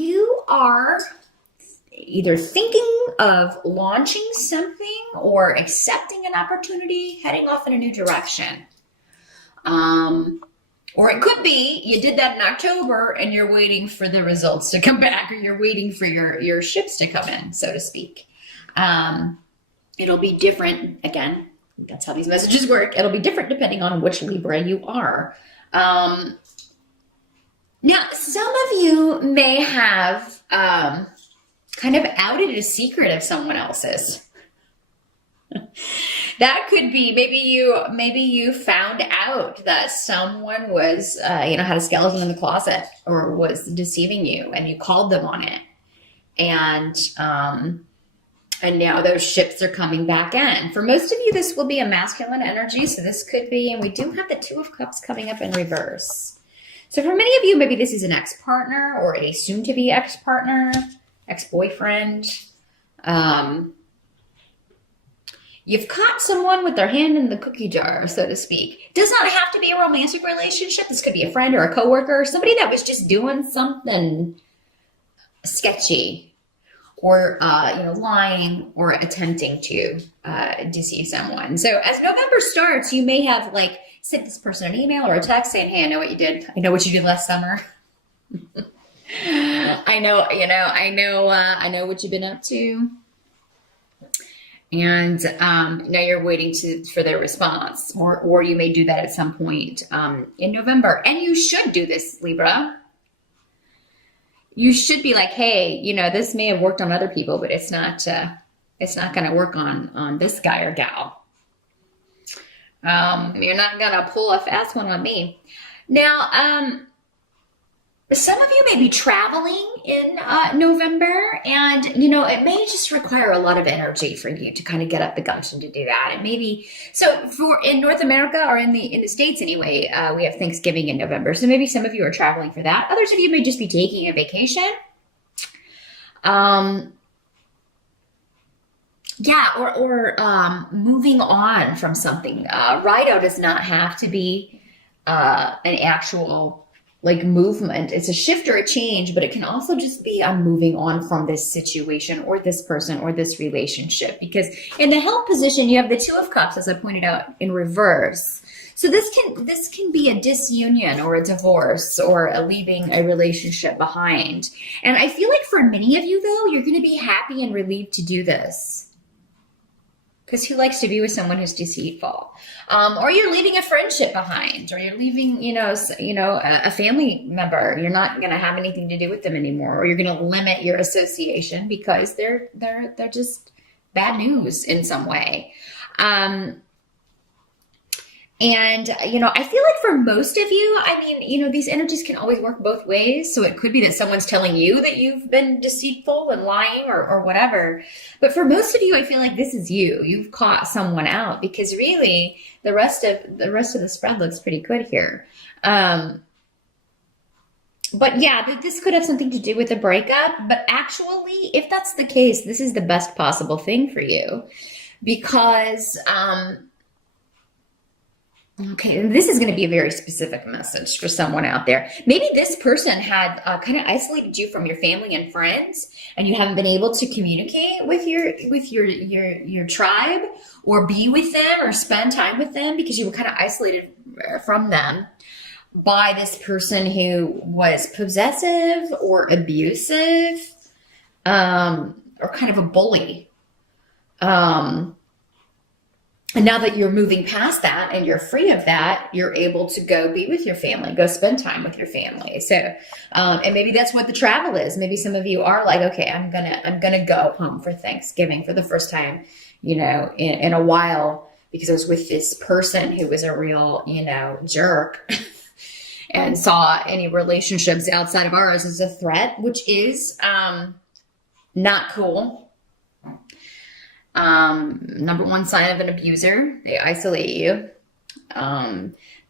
You are either thinking of launching something or accepting an opportunity, heading off in a new direction. Or it could be you did that in October and you're waiting for the results to come back, or you're waiting for your ships to come in, so to speak. It'll be different. Again, that's how these messages work. It'll be different depending on which Libra you are. Now, some of you may have kind of outed a secret of someone else's. That could be maybe you found out that someone was had a skeleton in the closet or was deceiving you, and you called them on it, and now those ships are coming back in. For most of you, this will be a masculine energy, so this could be, and we do have the Two of Cups coming up in reverse. So for many of you, maybe this is an ex-partner or a soon-to-be ex-partner, ex-boyfriend. You've caught someone with their hand in the cookie jar, so to speak. Does not have to be a romantic relationship. This could be a friend or a coworker, somebody that was just doing something sketchy, or lying or attempting to deceive someone. So as November starts, you may have sent this person an email or a text saying, "Hey, I know what you did. I know what you did last summer. I know what you've been up to." And now you're waiting for their response, or you may do that at some point in November. And you should do this, Libra. You should be like, "Hey, this may have worked on other people, but it's not going to work on this guy or gal. You're not going to pull a fast one on me." Now, some of you may be traveling in November, and it may just require a lot of energy for you to kind of get up the gumption to do that. And maybe in North America, or in the States anyway, we have Thanksgiving in November. So maybe some of you are traveling for that. Others of you may just be taking a vacation. Or moving on from something. Rido does not have to be an actual movement. It's a shift or a change, but it can also just be I'm moving on from this situation or this person or this relationship. Because in the Help position, you have the Two of Cups, as I pointed out, in reverse. So this can be a disunion or a divorce or a leaving a relationship behind. And I feel like for many of you, though, you're going to be happy and relieved to do this. Because who likes to be with someone who's deceitful? Or you're leaving a friendship behind, or you're leaving, a family member. You're not going to have anything to do with them anymore, or you're going to limit your association because they're just bad news in some way. And, I feel like for most of you, these energies can always work both ways. So it could be that someone's telling you that you've been deceitful and lying or whatever. But for most of you, I feel like this is you. You've caught someone out, because really the rest of the spread looks pretty good here. But yeah, this could have something to do with the breakup. But actually, if that's the case, this is the best possible thing for you, because, okay, and this is going to be a very specific message for someone out there. Maybe this person had kind of isolated you from your family and friends, and you haven't been able to communicate with your tribe, or be with them, or spend time with them, because you were kind of isolated from them by this person who was possessive or abusive, or kind of a bully. And now that you're moving past that and you're free of that, you're able to go be with your family, go spend time with your family. So, and maybe that's what the travel is. Maybe some of you are like, okay, I'm gonna go home for Thanksgiving for the first time, in a while, because I was with this person who was a real, jerk, and saw any relationships outside of ours as a threat, which is not cool. Number one sign of an abuser, they isolate you.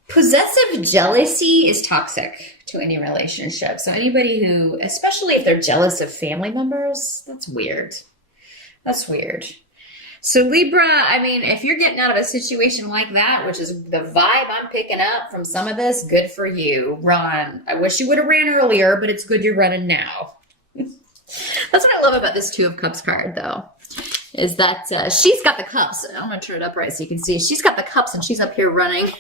Possessive jealousy is toxic to any relationship. So anybody who, especially if they're jealous of family members, that's weird. That's weird. So Libra, if you're getting out of a situation like that, which is the vibe I'm picking up from some of this, good for you. Run. I wish you would have ran earlier, but it's good you're running now. love about this Two of Cups card, though, is that she's got the cups. I'm going to turn it up right so you can see. She's got the cups, and she's up here running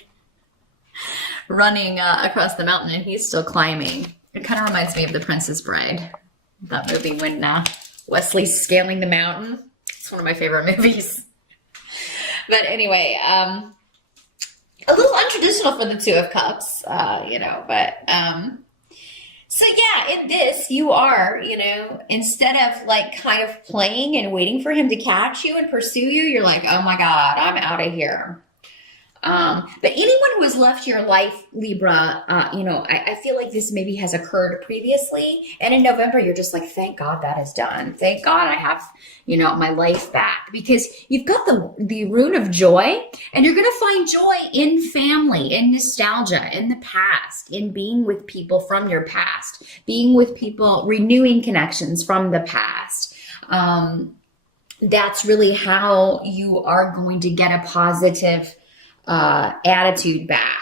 across the mountain, and he's still climbing. It kind of reminds me of The Princess Bride, that movie when Wesley's scaling the mountain. It's one of my favorite movies. But anyway, a little untraditional for the Two of Cups, but so yeah, in this, you are, instead of like kind of playing and waiting for him to catch you and pursue you, you're like, oh my God, I'm out of here. But anyone who has left your life, Libra, I feel like this maybe has occurred previously. And in November, you're just like, thank God that is done. Thank God I have, my life back, because you've got the rune of joy, and you're going to find joy in family, in nostalgia, in the past, in being with people from your past, being with people, renewing connections from the past. That's really how you are going to get a positive attitude back.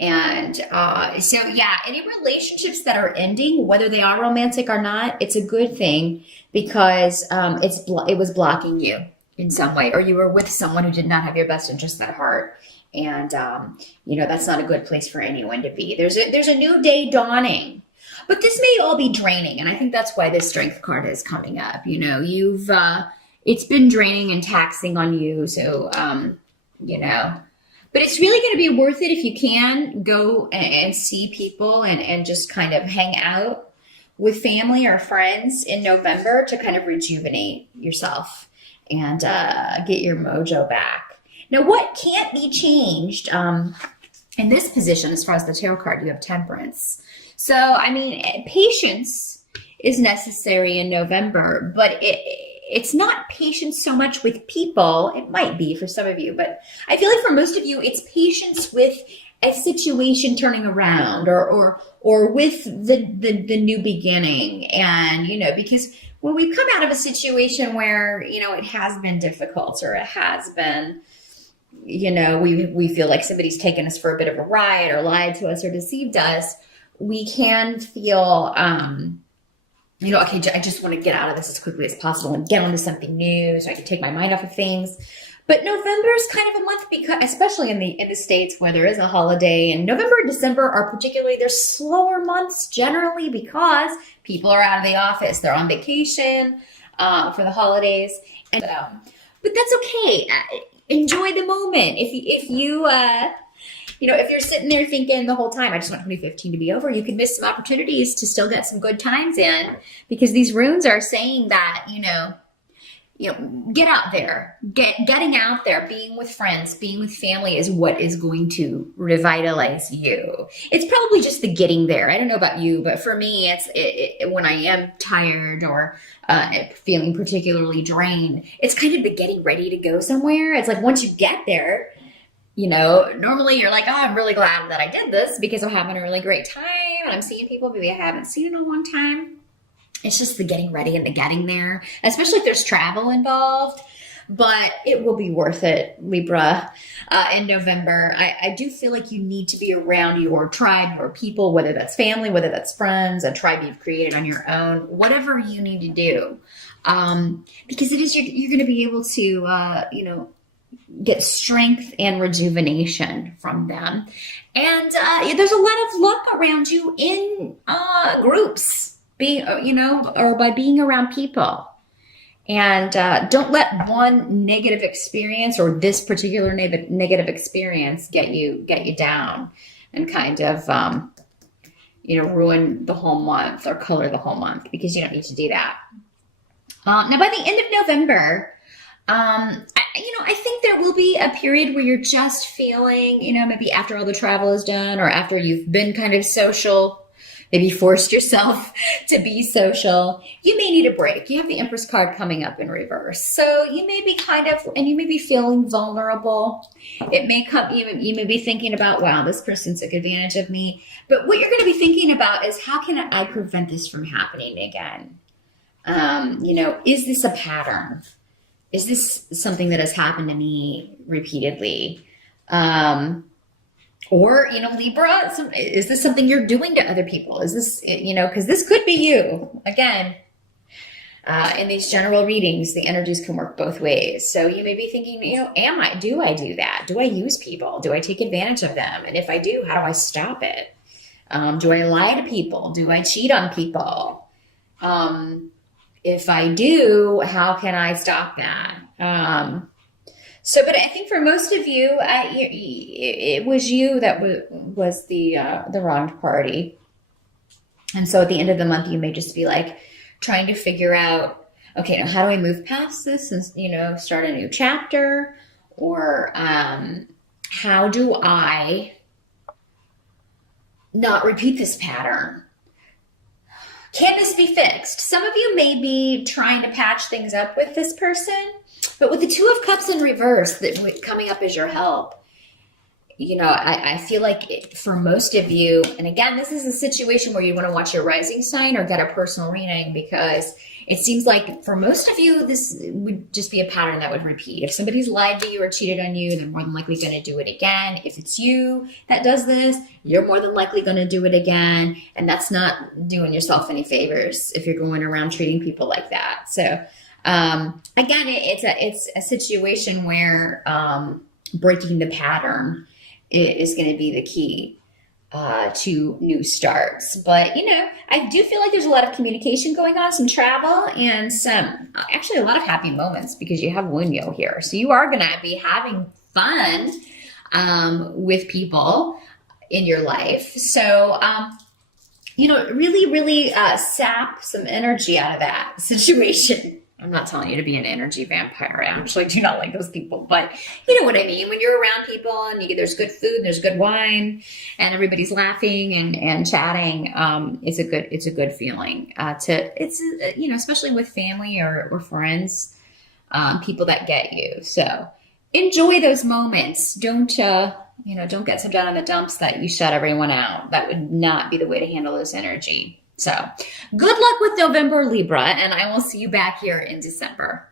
And so yeah, any relationships that are ending, whether they are romantic or not, it's a good thing, because it was blocking you in some way, or you were with someone who did not have your best interests at heart. And that's not a good place for anyone to be. There's a new day dawning, but this may all be draining, and I think that's why this Strength card is coming up. It's been draining and taxing on you, so but it's really going to be worth it if you can go and see people and just kind of hang out with family or friends in November to kind of rejuvenate yourself and get your mojo back. Now, what can't be changed in this position, as far as the tarot card, you have Temperance. So, I mean, patience is necessary in November, but it's not patience so much with people. It might be for some of you, but I feel like for most of you, it's patience with a situation turning around, or with the new beginning. And, because when we've come out of a situation where, it has been difficult, or it has been, we feel like somebody's taken us for a bit of a ride, or lied to us, or deceived us, we can feel, okay, I just want to get out of this as quickly as possible and get onto something new so I can take my mind off of things. But November is kind of a month, because especially in the States where there is a holiday, and November and December are particularly, they're slower months generally, because people are out of the office. They're on vacation for the holidays. And but that's okay. Enjoy the moment. If you're sitting there thinking the whole time, I just want 2015 to be over, you could miss some opportunities to still get some good times in, because these runes are saying that, get out there, getting out there, being with friends, being with family is what is going to revitalize you. It's probably just the getting there. I don't know about you, but for me, it's when I am tired or feeling particularly drained, it's kind of the getting ready to go somewhere. It's like once you get there, normally you're like, oh, I'm really glad that I did this because I'm having a really great time and I'm seeing people maybe I haven't seen in a long time. It's just the getting ready and the getting there, especially if there's travel involved. But it will be worth it, Libra, in November. I do feel like you need to be around your tribe or people, whether that's family, whether that's friends, a tribe you've created on your own, whatever you need to do. Because you're going to be able to, get strength and rejuvenation from them. And there's a lot of luck around you in groups, or by being around people. And don't let one negative experience or this particular negative experience get you down and kind of, ruin the whole month or color the whole month, because you don't need to do that. Now, by the end of November, I think there will be a period where you're just feeling, maybe after all the travel is done, or after you've been kind of social, maybe forced yourself to be social, you may need a break. You have the Empress card coming up in reverse. So you may be you may be feeling vulnerable. It may come, you may be thinking about, wow, this person took advantage of me. But what you're going to be thinking about is, how can I prevent this from happening again? Is this a pattern? Is this something that has happened to me repeatedly? Or, Libra, is this something you're doing to other people? Is this, because this could be you. Again, In these general readings, the energies can work both ways. So you may be thinking, do I do that? Do I use people? Do I take advantage of them? And if I do, how do I stop it? Do I lie to people? Do I cheat on people? If I do, how can I stop that? But I think for most of you, it was you that was the wronged party. And so at the end of the month, you may just be like trying to figure out, okay, now how do I move past this and, start a new chapter? Or how do I not repeat this pattern? Can this be fixed? Some of you may be trying to patch things up with this person, but with the Two of Cups in reverse that coming up as your help, I feel like for most of you, and again, this is a situation where you want to watch your rising sign or get a personal reading, because it seems like for most of you, this would just be a pattern that would repeat. If somebody's lied to you or cheated on you, they're more than likely going to do it again. If it's you that does this, you're more than likely going to do it again. And that's not doing yourself any favors if you're going around treating people like that. So again, it's a situation where breaking the pattern is going to be the key to new starts. But, I do feel like there's a lot of communication going on, some travel, and actually a lot of happy moments, because you have Wunyo here. So you are going to be having fun with people in your life. So, really, really sap some energy out of that situation. I'm not telling you to be an energy vampire. I actually do not like those people, but you know what I mean. When you're around people and there's good food, and there's good wine, and everybody's laughing and chatting, it's a good feeling. Especially with family or friends, people that get you. So enjoy those moments. Don't get so down in the dumps that you shut everyone out. That would not be the way to handle this energy. So good luck with November, Libra, and I will see you back here in December.